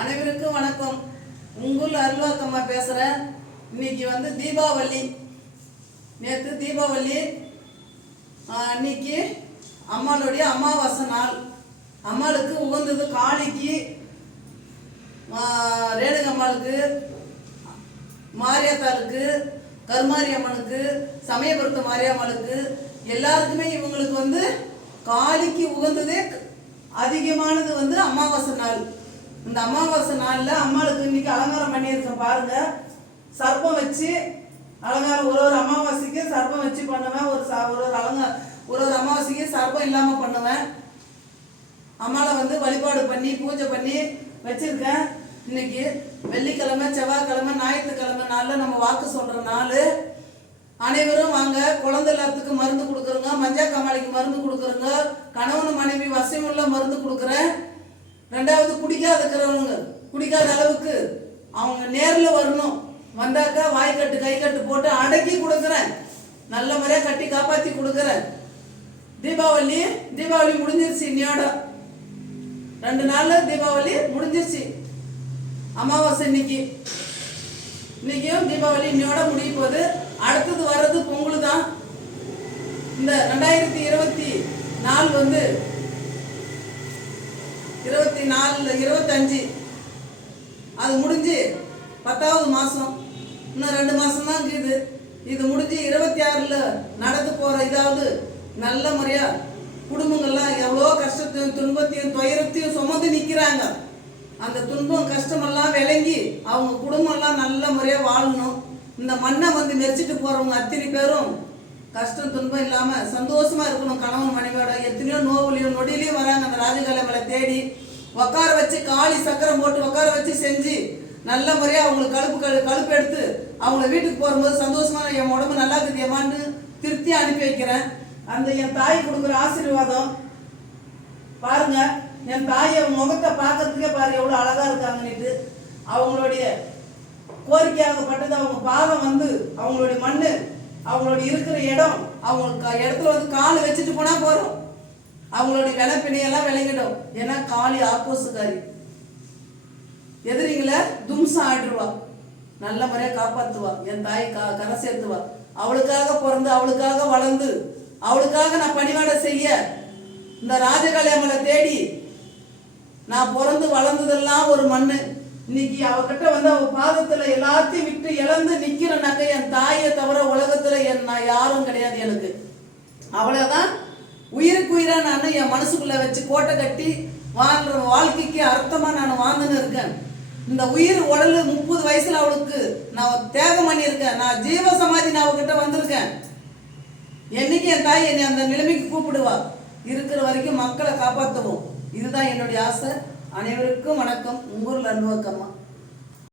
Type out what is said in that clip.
அனைவருக்கும் வணக்கம். உங்கள் அருள்வாக்கம்மா பேசுகிறேன். இன்னைக்கு தீபாவளி. நேற்று தீபாவளி. இன்னைக்கு அம்மாளுடைய அமாவாசை நாள். அம்மாளுக்கு உகந்தது காளிக்கு, ரேணுகம்மாளுக்கு, மாரியாத்தாளுக்கு, கருமாரி அம்மனுக்கு, சமயபுரத்து மாரியம்மனுக்கு எல்லாருக்குமே இவங்களுக்கு காளிக்கு உகந்ததே அதிகமானது அமாவாசை நாள். இந்த அமாவாசை நாளில் அம்மாளுக்கு இன்னைக்கு அலங்காரம் பண்ணியிருக்கேன் பாருங்க. சர்ப்பம் வச்சு அலங்காரம், ஒரு அமாவாசைக்கு சர்ப்பம் வச்சு பண்ணுவேன். ஒரு அமாவாசைக்கு சர்ப்பம் இல்லாமல் பண்ணுவேன். அம்மாவை வழிபாடு பண்ணி பூஜை பண்ணி வச்சிருக்கேன். இன்னைக்கு வெள்ளிக்கிழமை, செவ்வாய்க்கிழமை, ஞாயிற்றுக்கிழமை நாளில் நம்ம வாக்கு சொல்கிற நாள். அனைவரும் வாங்க. குழந்தை எல்லாத்துக்கும் மருந்து கொடுக்குறோங்க, மஞ்சள் காமாலைக்கு மருந்து கொடுக்குறோங்க, கணவன் மனைவி வசியமுள்ள மருந்து கொடுக்குறேன். ரெண்டாவது குடிக்காதுக்கிறவங்க குடிக்காத அளவுக்கு அவங்க நேரில் வரணும். வந்தாக்கா வாய்க்கட்டு கை கட்டு போட்டு அடக்கி கொடுக்குறேன். நல்ல முறையாக கட்டி காப்பாற்றி கொடுக்குறேன். தீபாவளி முடிஞ்சிருச்சு. இன்னையோட 2 நாள் தீபாவளி முடிஞ்சிருச்சு. அமாவாசை இன்னைக்கும் தீபாவளி இன்னையோட முடிய போகுது. அடுத்தது வர்றது பொங்கல் தான். இந்த 2024 25 அது முடிஞ்சு 10வது மாதம். இன்னும் 2 மாதம் தான் இருக்குது. இது முடிஞ்சு 26ல் நடந்து போகிற இதாவது நல்ல முறையாக குடும்பங்கள்லாம் எவ்வளோ கஷ்டத்தையும் துன்பத்தையும் துயரத்தையும் சுமந்து நிற்கிறாங்க. அந்த துன்பம் கஷ்டமெல்லாம் விளங்கி அவங்க குடும்பம்லாம் நல்ல முறையாக வாழணும். இந்த மண்ணை மெரிச்சிட்டு போகிறவங்க அத்தனை பேரும் கஷ்டம் துன்பம் இல்லாமல் சந்தோஷமாக இருக்கணும். கணவன் மனைவியோட எத்தனையோ நோவுலையும் நொடியிலையும் வராங்க. அந்த ராஜகலைகளை தேடி உட்கார வச்சு காளி சக்கரம் போட்டு உட்கார வச்சு செஞ்சு நல்ல முறையாக அவங்களுக்கு கழுப்பு எடுத்து அவங்கள வீட்டுக்கு போகும்போது சந்தோஷமாக என் உடம்பு நல்லா இருக்குது ஏமான்னு திருப்தி அனுப்பி வைக்கிறேன். அந்த என் தாய் கொடுக்குற ஆசீர்வாதம் பாருங்க. என் தாயை முகத்தை பார்க்கறதுக்கே பாரு எவ்வளோ அழகாக இருக்காங்கன்னுட்டு. அவங்களுடைய கோரிக்கையாகப்பட்டது அவங்க பாதம் அவங்களுடைய மண், அவங்களுடைய இருக்கிற இடம், அவங்க இடத்துல கால் வச்சுட்டு போனால் போகிறோம். அவங்களுடைய விளைப்பினையெல்லாம் விளங்கிடும். ஏன்னா காளி ஆப்போசுக்காரி, எதிரிங்களை தும்சம் ஆடுருவா, நல்ல முறையாக காப்பாற்றுவா. என் தாய் கரை சேர்த்துவா. அவளுக்காக பிறந்து அவளுக்காக வளர்ந்து அவளுக்காக நான் பணிவாடை செய்ய இந்த ராஜகலையம்மனை தேடி நான் பிறந்து வளர்ந்ததெல்லாம் ஒரு மண்ணு. இன்னைக்கு அவகிட்ட அவ பாதத்துல எல்லாத்தையும் விட்டு இழந்து நிக்கிறனாக்க என் தாயை தவிர உலகத்துல நான் யாரும் கிடையாது. எனக்கு அவ்வளவுதான் உயிருக்கு உயிரா நான் என் மனசுக்குள்ள வச்சு கோட்டை கட்டி வாழ்ற வாழ்க்கைக்கு அர்த்தமா நான் வாழ்ந்துன்னு இருக்கேன். இந்த உயிர் உடல் 30 வயசுல அவளுக்கு நான் தியாகம் பண்ணியிருக்கேன். நான் ஜீவ சமாதி நான் அவகிட்ட வந்திருக்கேன். என்னைக்கு என் தாய் என்னை அந்த நிலைமைக்கு கூப்பிடுவா. இருக்கிற வரைக்கும் மக்களை காப்பாற்றுவோம். இதுதான் என்னுடைய ஆசை. அனைவருக்கும் வணக்கம். உங்கள் அருள்வாக்கம்மா.